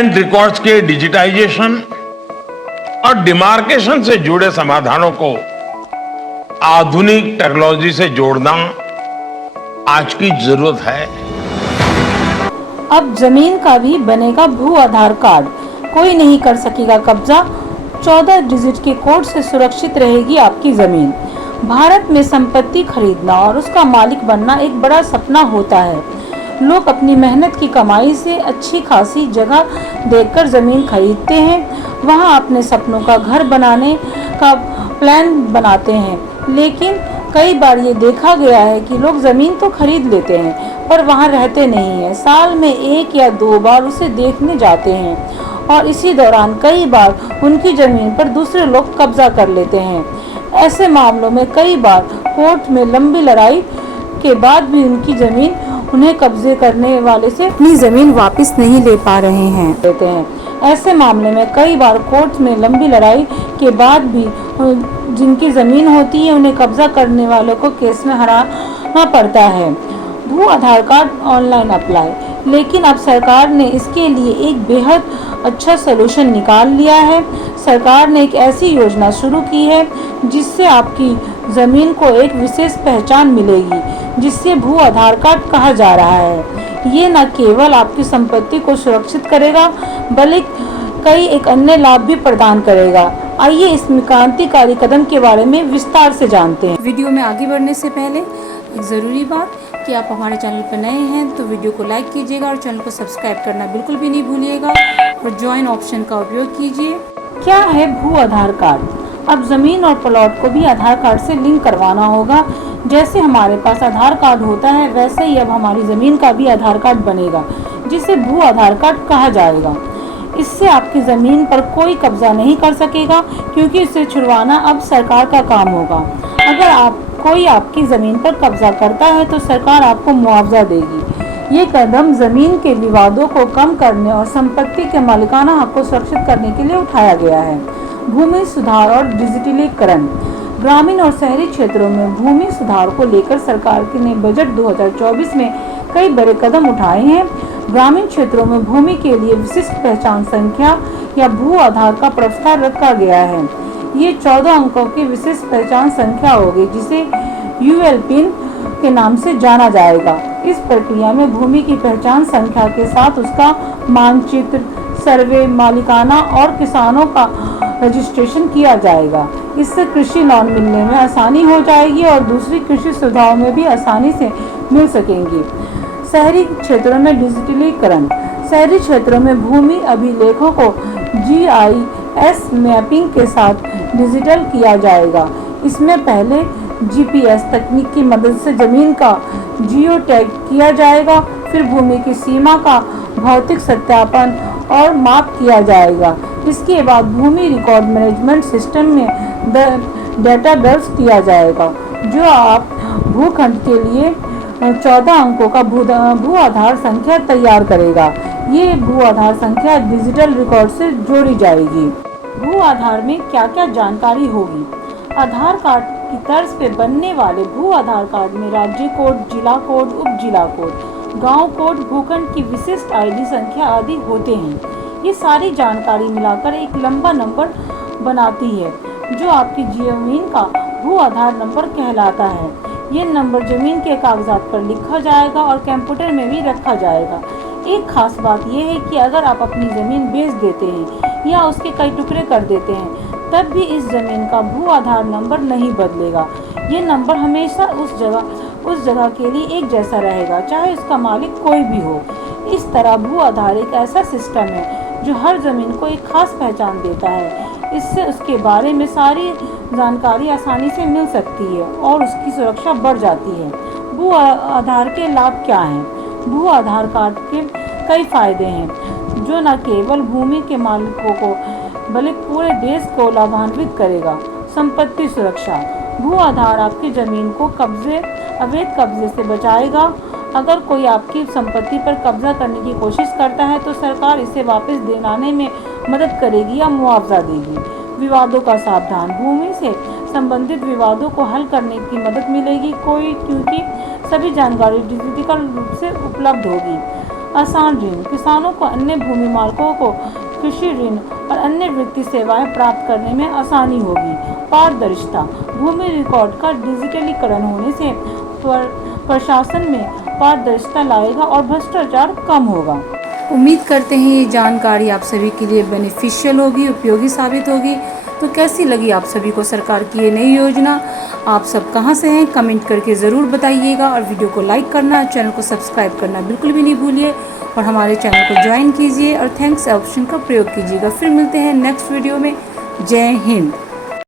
Land records के digitisation और demarcation से जुड़े समाधानों को आधुनिक टेक्नोलॉजी से जोड़ना आज की जरूरत है। अब जमीन का भी बनेगा भू आधार कार्ड, कोई नहीं कर सकेगा कब्जा। 14 डिजिट के कोड से सुरक्षित रहेगी आपकी जमीन। भारत में संपत्ति खरीदना और उसका मालिक बनना एक बड़ा सपना होता है। लोग अपनी मेहनत की कमाई से अच्छी खासी जगह देखकर जमीन खरीदते हैं, वहां अपने सपनों का घर बनाने का प्लान बनाते हैं। लेकिन कई बार ये देखा गया है कि लोग जमीन तो खरीद लेते हैं पर वहां रहते नहीं हैं। साल में 1 या 2 बार उसे देखने जाते हैं और इसी दौरान कई बार उनकी जमीन पर दूसरे लोग कब्जा कर लेते हैं। ऐसे मामलों में कई बार कोर्ट में लंबी लड़ाई के बाद भी उनकी जमीन उन्हें कब्जे करने वाले से अपनी जमीन वापस नहीं ले पा रहे हैं। ऐसे मामले में कई बार कोर्ट में लंबी लड़ाई के बाद भी जिनकी जमीन होती है उन्हें कब्जा करने वालों को केस में हराना पड़ता है। भू आधार कार्ड ऑनलाइन अप्लाई, लेकिन अब सरकार ने इसके लिए एक बेहद अच्छा सलूशन निकाल लिया है। सरकार ने एक ऐसी योजना शुरू की है जिससे आपकी जमीन को एक विशेष पहचान मिलेगी, जिससे भू आधार कार्ड कहा जा रहा है। ये न केवल आपकी संपत्ति को सुरक्षित करेगा बल्कि कई एक अन्य लाभ भी प्रदान करेगा। आइए इस क्रांतिकारी कदम के बारे में विस्तार से जानते हैं। वीडियो में आगे बढ़ने से पहले एक ज़रूरी बात कि आप हमारे चैनल पर नए हैं तो वीडियो को लाइक कीजिएगा और चैनल को सब्सक्राइब करना बिल्कुल भी नहीं भूलिएगा और ज्वाइन ऑप्शन का उपयोग कीजिए। क्या है भू आधार कार्ड? अब जमीन और प्लॉट को भी आधार कार्ड से लिंक करवाना होगा। जैसे हमारे पास आधार कार्ड होता है वैसे ही अब हमारी जमीन का भी आधार कार्ड बनेगा, जिसे भू आधार कार्ड कहा जाएगा। इससे आपकी जमीन पर कोई कब्जा नहीं कर सकेगा, क्योंकि इसे छुड़वाना अब सरकार का काम होगा। अगर कोई आपकी जमीन पर कब्जा करता है तो सरकार आपको मुआवजा देगी। ये कदम जमीन के विवादों को कम करने और संपत्ति के मालिकाना हक को सुरक्षित करने के लिए उठाया गया है। भूमि सुधार और डिजिटलीकरण। ग्रामीण और शहरी क्षेत्रों में भूमि सुधार को लेकर सरकार ने बजट 2024 में कई बड़े कदम उठाए हैं। ग्रामीण क्षेत्रों में भूमि के लिए विशिष्ट पहचान संख्या या भू आधार का प्रस्ताव रखा गया है। ये 14 अंकों की विशिष्ट पहचान संख्या होगी, जिसे यूएल पिन के नाम से जाना जाएगा। इस प्रक्रिया में भूमि की पहचान संख्या के साथ उसका मानचित्र, सर्वे, मालिकाना और किसानों का रजिस्ट्रेशन किया जाएगा। इससे कृषि लोन मिलने में आसानी हो जाएगी और दूसरी कृषि सुविधाओं में भी आसानी से मिल सकेंगी। शहरी क्षेत्रों में डिजिटलीकरण। शहरी क्षेत्रों में भूमि अभिलेखों को GIS मैपिंग के साथ डिजिटल किया जाएगा। इसमें पहले GPS तकनीक की मदद से जमीन का जियो टैग किया जाएगा, फिर भूमि की सीमा का भौतिक सत्यापन और माप किया जाएगा। इसके बाद भूमि रिकॉर्ड मैनेजमेंट सिस्टम में डेटा दर्ज किया जाएगा, जो आप भूखंड के लिए 14 अंकों का भू आधार संख्या तैयार करेगा। ये भू आधार संख्या डिजिटल रिकॉर्ड से जोड़ी जाएगी। भू आधार में क्या क्या जानकारी होगी? आधार कार्ड की तर्ज पे बनने वाले भू आधार कार्ड में राज्य कोड, जिला कोड, उप जिला कोड, गांव कोड, भूखंड की विशिष्ट ID संख्या आदि होते हैं। ये सारी जानकारी मिलाकर एक लंबा नंबर बनाती है, जो आपकी जमीन का भू आधार नंबर कहलाता है। ये नंबर जमीन के कागजात पर लिखा जाएगा और कंप्यूटर में भी रखा जाएगा। एक खास बात यह है कि अगर आप अपनी ज़मीन बेच देते हैं या उसके कई टुकड़े कर देते हैं, तब भी इस ज़मीन का भू आधार नंबर नहीं बदलेगा। ये नंबर हमेशा उस जगह के लिए एक जैसा रहेगा, चाहे उसका मालिक कोई भी हो। इस तरह भू आधार एक ऐसा सिस्टम है जो हर ज़मीन को एक खास पहचान देता है। इससे उसके बारे में सारी जानकारी आसानी से मिल सकती है और उसकी सुरक्षा बढ़ जाती है। भू आधार के लाभ क्या हैं? भू आधार कार्ड के कई फायदे हैं, जो न केवल भूमि के मालिकों को बल्कि पूरे देश को लाभान्वित करेगा। संपत्ति सुरक्षा। भू आधार आपकी जमीन को अवैध कब्जे से बचाएगा। अगर कोई आपकी संपत्ति पर कब्जा करने की कोशिश करता है तो सरकार इसे वापस दिलाने में मदद करेगी या मुआवजा देगी। विवादों का सावधान। भूमि से संबंधित विवादों को हल करने की मदद मिलेगी क्योंकि सभी जानकारी डिजिटल रूप से उपलब्ध होगी। आसान ऋण किसानों को अन्य भूमि मालिकों को कृषि ऋण और अन्य वित्तीय सेवाएं प्राप्त करने में आसानी होगी। पारदर्शिता भूमि रिकॉर्ड का डिजिटलीकरण होने से प्रशासन में पारदर्शिता लाएगा और भ्रष्टाचार कम होगा। उम्मीद करते हैं ये जानकारी आप सभी के लिए बेनिफिशियल होगी, उपयोगी साबित होगी। तो कैसी लगी आप सभी को सरकार की ये नई योजना? आप सब कहां से हैं कमेंट करके ज़रूर बताइएगा और वीडियो को लाइक करना, चैनल को सब्सक्राइब करना बिल्कुल भी नहीं भूलिए और हमारे चैनल को ज्वाइन कीजिए और थैंक्स ऑप्शन का प्रयोग कीजिएगा। फिर मिलते हैं नेक्स्ट वीडियो में। जय हिंद।